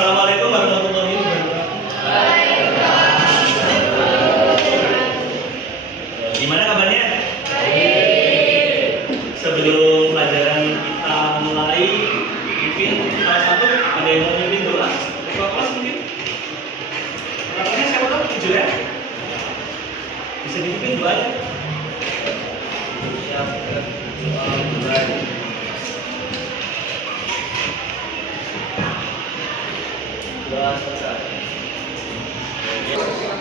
Assalamualaikum warahmatullahi wabarakatuh. Gimana kabarnya? Sebelum pelajaran kita mulai, mungkin salah satu ada yang mau mimpin doa. Ketua kelas mungkin. Namanya siapa tuh? Tujuh ya? Bisa dipimpin doanya.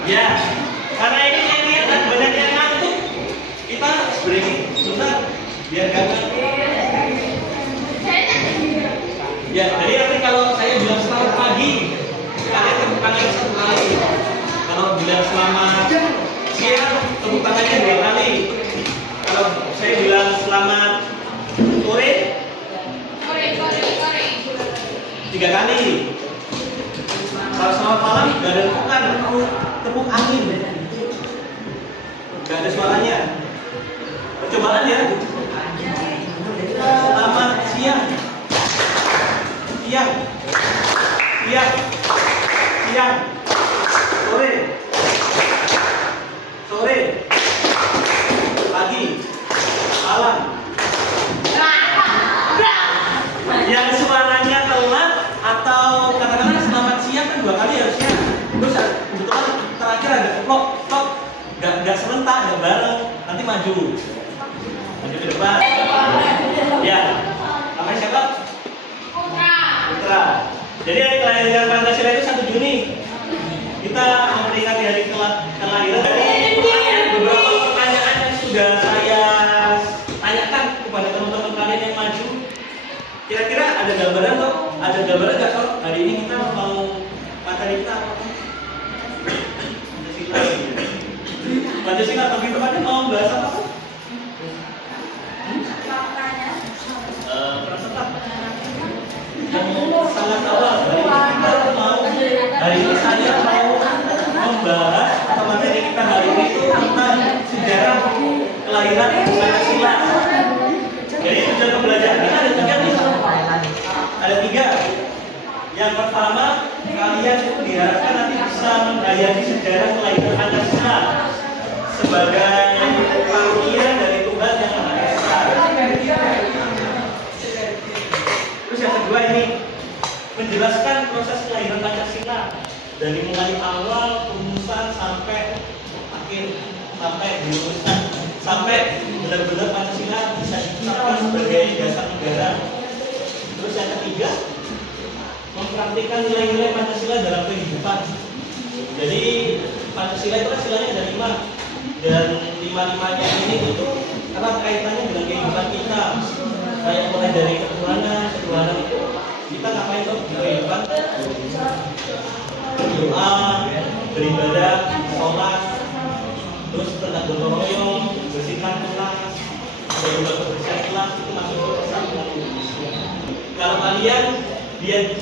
Ya, karena ini saya lihat banyak yang ngantuk, kita breaking sebentar biar gak ngantuk. Ya, jadi nanti kalau saya bilang selamat pagi, kalian tepuk tangan satu kali. Kalau bilang selamat siang, tepuk tangannya dua kali. Kalau saya bilang selamat sore, tiga kali. Kalau selamat malam, gak ada tepukan, tepuk angin. Gak ada suaranya. Percobaan ya. Selamat siang. Siang. Siang. Siang. Sore. Sore. Pagi. Malam. Yang suaranya telat atau katakanlah selamat siang kan dua kali harusnya. Terus kebetulan terakhir ada stop, nggak serentak, nggak bareng, nanti maju ke depan. Ya, namanya siapa? Putra. Jadi hari kelahiran Pancasila itu 1 Juni. Kita memperingati hari kelahiran. Dari beberapa pertanyaan yang sudah saya tanyakan kepada teman-teman kalian yang maju, kira-kira ada gambaran toh? Ada gambaran nggak toh? Hari ini kita mau materi kita apa? Pancasila tapi tempatnya mau bahas apa? Prasetya. Yang sangat awal hari ini saya mau membahas atau materi kita hari ini itu tentang sejarah kelahiran Pancasila. Jadi tujuan pembelajaran kita ada 3 nih. Ada 3. Yang pertama, kalian itu diharapkan nanti bisa menghayati sejarah kelahiran Pancasila sebagai bagian dari Tuhan yang Maha Esa. Terus yang kedua ini menjelaskan proses kelahiran Pancasila dari mulai awal rumusan sampai akhir, sampai dirumuskan, sampai benar-benar Pancasila bisa ditetapkan sebagai dasar negara. Terus yang ketiga, mempraktikkan nilai-nilai Pancasila dalam kehidupan. Jadi Pancasila itu kan silanya ada 5, dan 5-5-nya ini itu erat kaitannya dengan kehidupan kita. Kayak mulai dari ketuhanan itu kita ngapain tuh di kehidupan? Doa, beribadah, sholat, terus tentang gotong royong, bersihkan kelas, ada juga kebersihan kelas itu masuk ke kesatuan. Kalau kalian lihat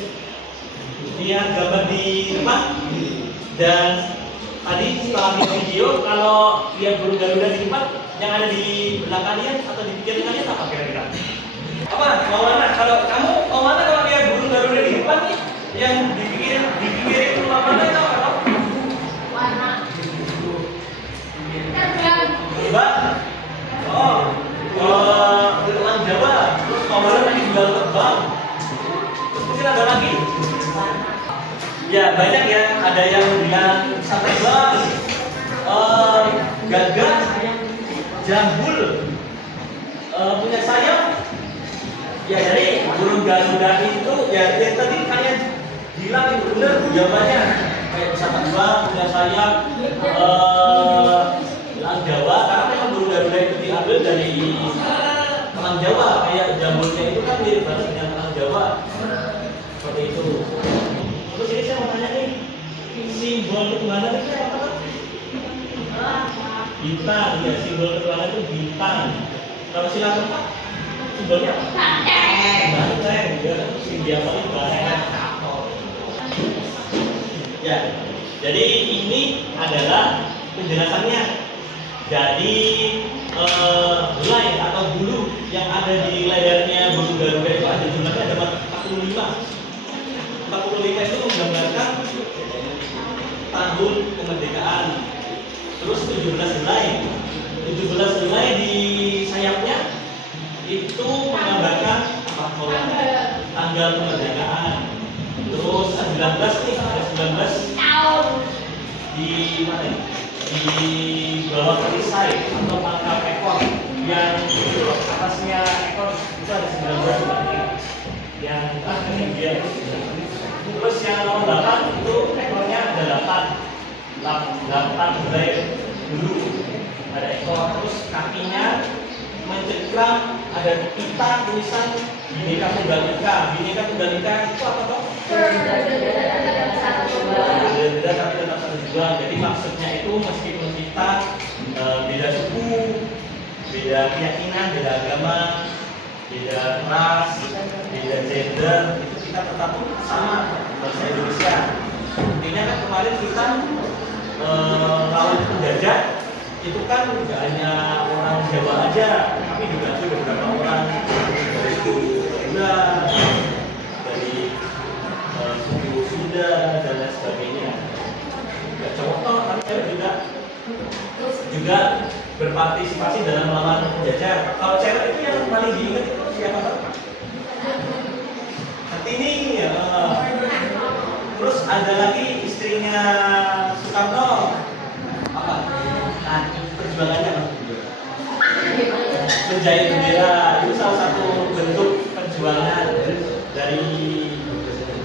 gambar di depan dan tadi setelah lihat video, kalau lihat burung garuda di depan, yang ada di belakang kalian atau di pikiran kalian apa kira-kira? Apa? Mau mana? Kalau kamu mau mana kalau lihat burung garuda di depan nih, yang dipikirin rumah mana itu apa? Warna. Mbak? Oh, Elang Jawa. Terus kamarnya tadi juga terbang. Terus mungkin ada lagi? Ya banyak ya. Ada yang bilang bisa terbang, gagak, jambul, punya sayap. Ya jadi burung garuda itu ya yang tadi kalian bilang itu benar jawabannya. Kayak bisa terbang, punya sayap, elang Jawa, karena memang burung garuda itu diambil dari elang Jawa. Kayak jambulnya itu kan mirip banget dengan elang Jawa. Seperti itu. Terus ini saya mau tanya nih, simbol ketuhanan itu apa? Bintang, ya simbol ketuhanan itu bintang. Kalau sila keempat, simbolnya apa? Banteng, ya simbolnya banteng. Ya, jadi ini adalah penjelasannya. Jadi helai atau bulu yang ada di layarnya burung garuda itu ada jumlahnya ada 45 simbolika itu menggambarkan tahun kemerdekaan. Terus 17 helai di sayapnya itu menggambarkan apa? Tanggal kemerdekaan. Terus 19 nih, ada 19 di mana ini? Di bawah perisai atau pangkal ekor yang atasnya ekor itu ada 19 yang kemudian. Terus yang nomor 8 itu ekornya ada 8 helai dulu ada ekor. Terus kakinya mencekram ada pita tulisan Bhinneka Tunggal Ika. Bhinneka Tunggal Ika itu apa toh? Berbeda tapi tetap satu tujuan. Jadi maksudnya itu meskipun kita beda suku, beda keyakinan, beda agama, beda ras, beda gender, itu kita tetap sama bangsa Indonesia. Intinya kan kemarin kita lawan penjajah itu kan tidak hanya orang Jawa aja, tapi juga ada beberapa orang dari suku Madura, dari suku Sunda dan lain sebagainya. Tidak contoh, tapi saya juga berpartisipasi dalam melawan penjajah. Kalau cewek itu yang paling diingat itu siapa Pak? Kartini. Terus ada lagi istrinya Soekarno. Apa? Nah, perjuangannya apa? Menjahit bendera itu salah satu bentuk perjuangan dari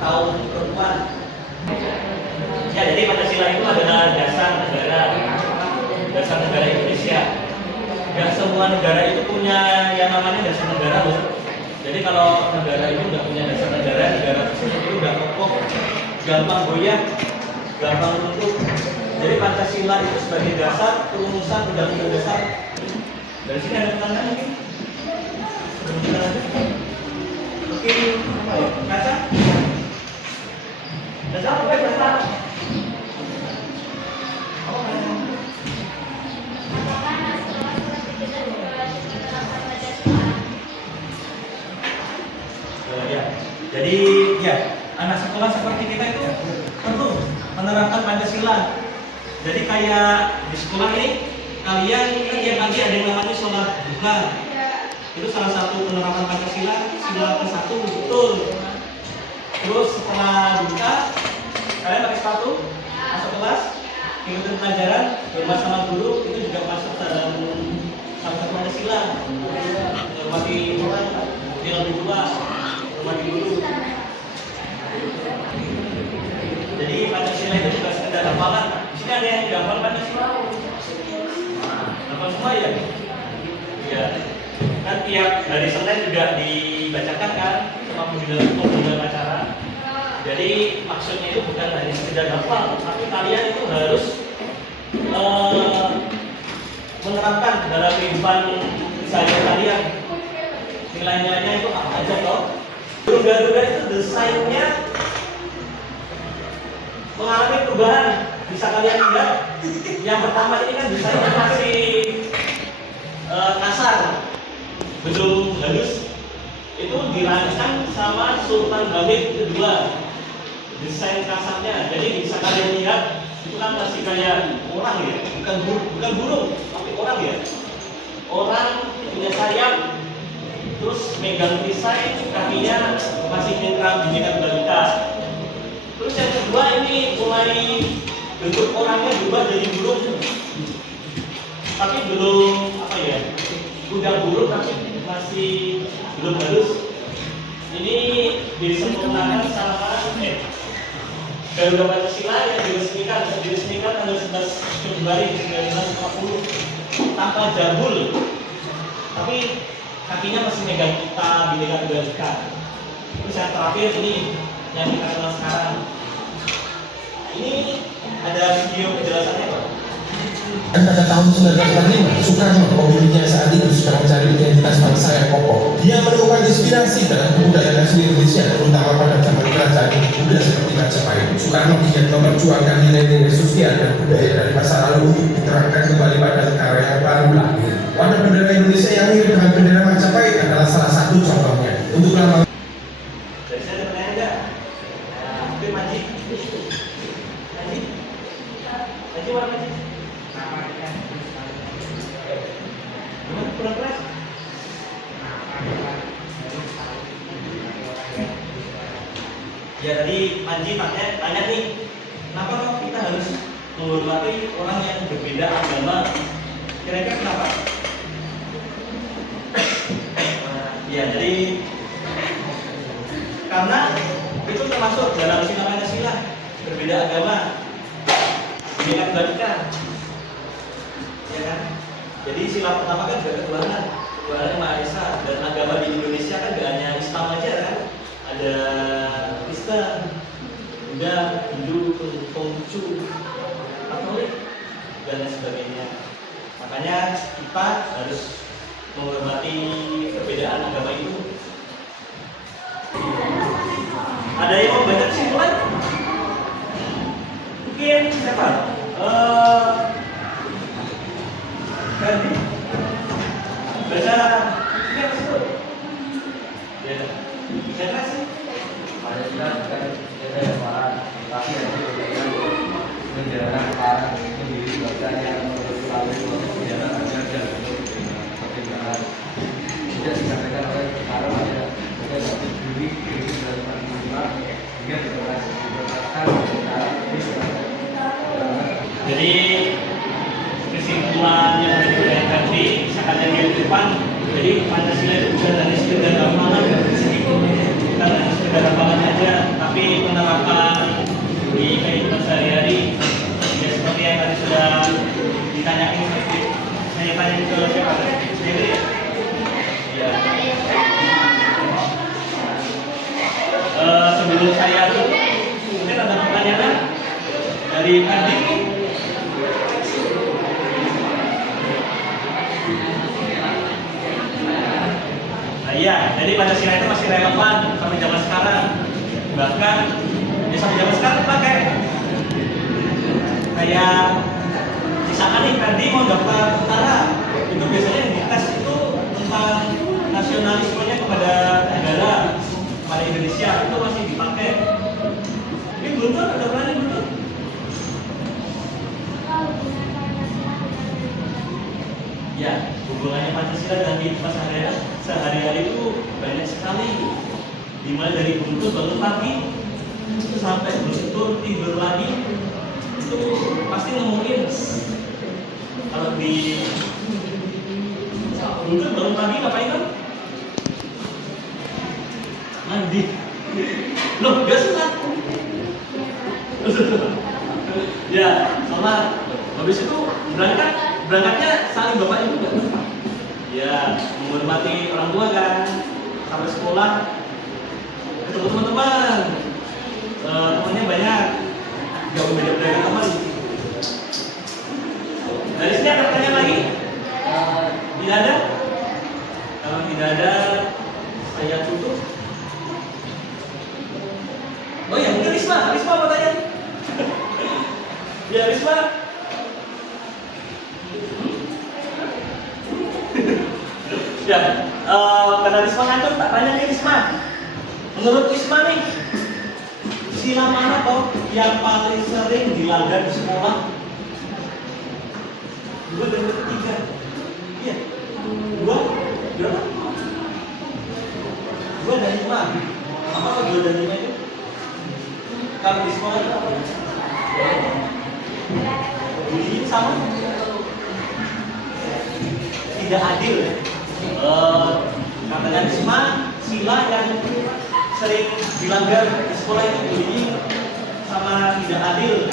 kaum perempuan. Ya, jadi Pancasila itu adalah dasar negara Indonesia. Gak semua negara itu punya yang namanya dasar negara loh. Jadi kalau negara itu nggak punya dasar negara tersebut itu nggak kokoh, gampang goyah, gampang runtuh. Jadi Pancasila itu sebagai dasar perumusan undang-undang dasar. Dari sini ada pertanyaan mungkin? Mungkin apa ya? Kaca? Kaca apa ya? Jadi ya, anak sekolah seperti kita itu perlu menerapkan Pancasila. Jadi kayak di sekolah ini kalian kan tiap pagi ada yang namanya sholat duha. Itu salah satu penerapan Pancasila, sila ke-1 betul. Terus setelah duha kalian pakai sepatu, masuk kelas, ikuti pelajaran, berbuat sama guru, itu juga masuk dalam salah satu Pancasila. Hormati orang yang lebih tua, hormati guru. Jadi Pancasila itu juga sekedar hafalan. Di sini ada yang tidak hafal Pancasila. Hafal semua ya? Iya. Kan tiap hari Senin juga dibacakan kan sama pembina acara. Jadi maksudnya itu bukan hanya sekedar hafal, tapi kalian itu harus menerapkan dalam kehidupan sehari-hari kalian. Nilai-nilainya itu apa aja toh? Garuda itu desainnya mengalami perubahan. Bisa kalian lihat, yang pertama ini kan desainnya masih kasar, belum halus. Itu dirancang sama Sultan Hamid kedua. Desain kasarnya, jadi bisa kalian lihat itu kan masih kayak orang ya, bukan burung, tapi orang ya. Orang punya sayap, terus megang perisai, kakinya masih nyengkram Bhinneka Tunggal Ika. Terus yang kedua ini mulai bentuk orangnya berubah jadi burung, tapi belum apa ya, udah burung tapi masih belum halus. Ini disempurnakan sama Garuda Pancasila yang diresmikan tanggal 11 Februari 1950 tanpa jambul, tapi kakinya masih megang kita Bhinneka Tunggal Ika. Terus yang terakhir ini yang kita kenal sekarang. Ini ada video penjelasannya Pak. Pada tahun 1945, Soekarno, pemimpinnya saat itu sedang mencari identitas bangsa yang kokoh. Dia menemukan inspirasi dalam kebudayaan asli Indonesia, terutama pada zaman kerajaan Buddha seperti Majapahit. Soekarno giat memperjuangkan nilai-nilai sosial dan budaya dari masa lalu untuk diterapkan kembali pada negara yang baru lahir. Warna bendera Indonesia yang mirip dengan bendera Majapahit adalah salah satu contohnya. Untuk lama. Jadi saya ada pertanyaan enggak? Mungkin kurang keras? Ya tadi Panji tanya nih, kenapa kok kita harus menghormati orang yang berbeda agama? Kira-kira kenapa? Ya jadi karena itu termasuk dalam sila Pancasila, berbeda agama, Bhinneka Tunggal Ika, ya kan? Jadi sila pertama kan juga ketuhanan, Tuhan yang Maha Esa, dan agama di Indonesia kan gak hanya Islam aja kan? Ada Kristen, Buddha, Hindu, Konghucu, Katolik, dan lain sebagainya. Makanya kita harus menghormati perbedaan agama itu. Ada yang mau baca kesimpulan? Mungkin siapa? Ganti. Baca ini apa sih? Ya, saya kasih. Pancasila bukan kita yang marah, tapi yang kita menjalankan para pendiri bangsa yang melalui proses pidana ajar dan pertimbangan. Tidak disampaikan oleh para masyarakat pada 1 Juli 1945 hingga diberlakukan secara Jadi kesimpulan yang diberikan tadi misalkan yang di depan, jadi Pancasila itu bukan dari sekedar hafalan, karena sekedar hafalan aja, tapi penerapan di kehidupan sehari-hari ya seperti yang tadi sudah ditanyakan, saya tanya ke siapa? Sendiri ya? Ya. Sebelum saya tutup, mungkin ada pertanyaan dari Adi. Iya, jadi Pancasila itu masih relevan sampai zaman sekarang. Bahkan ya sampai zaman sekarang dipakai. Kayak misalkan nih Ferdi mau daftar tentara, itu biasanya yang dites itu tentang nasionalismenya kepada negara, kepada Indonesia, itu masih dipakai. Ini Guntur, ada berani Guntur? Ya, hubungannya Pancasila dan kehidupan sehari-hari itu banyak sekali. Dimulai dari Guntur bangun pagi sampai Guntur tidur lagi, itu pasti ngomongin. Kalau di Guntur bangun pagi ngapain kan? Mandi. Loh, gak susah. Ya, sama. Habis itu berangkatnya saling bapak ibu kan? Ya, menghormati orang tua kan. Sampai sekolah ketemu teman-teman, temannya banyak, gak beda-beda teman. Dari sini ada pertanyaan lagi? Tidak ada? Kalau tidak ada, saya tutup. Oh ya, mungkin Risma mau tanya. Ya, Risma. Ya, karena Risma ngantuk, tak tanya nih Risma. Menurut Risma nih, sila mana toh yang paling sering dilanggar di sekolah? 2 dan 3. Iya. 2 berapa? 2 dan 5. Apa 2 dan 5 itu? Kalau di sekolah itu apa? Ini sama? Tidak adil ya? Katanya Risma, sila yang sering dilanggar di sekolah itu bullying sama tidak adil.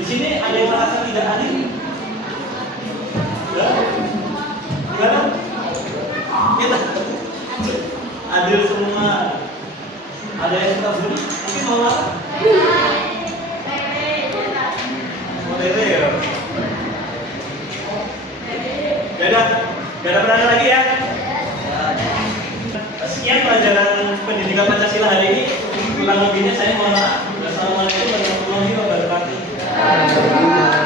Di sini ada yang merasa tidak adil? Ya? Gimana? Kita adil semua. Ada yang suka bully? Mungkin mau apa? Mau tete ya? Gak ada pertanyaan lagi ya? Sekian pelajaran pendidikan Pancasila hari ini. Kurang lebihnya saya mohon maaf. Wassalamualaikum warahmatullahi wabarakatuh.